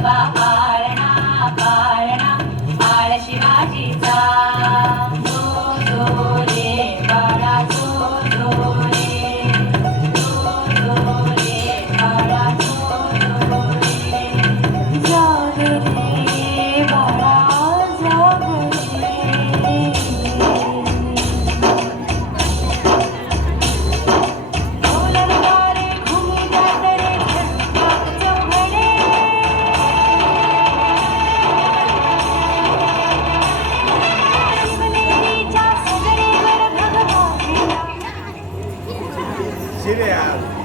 吧。serial.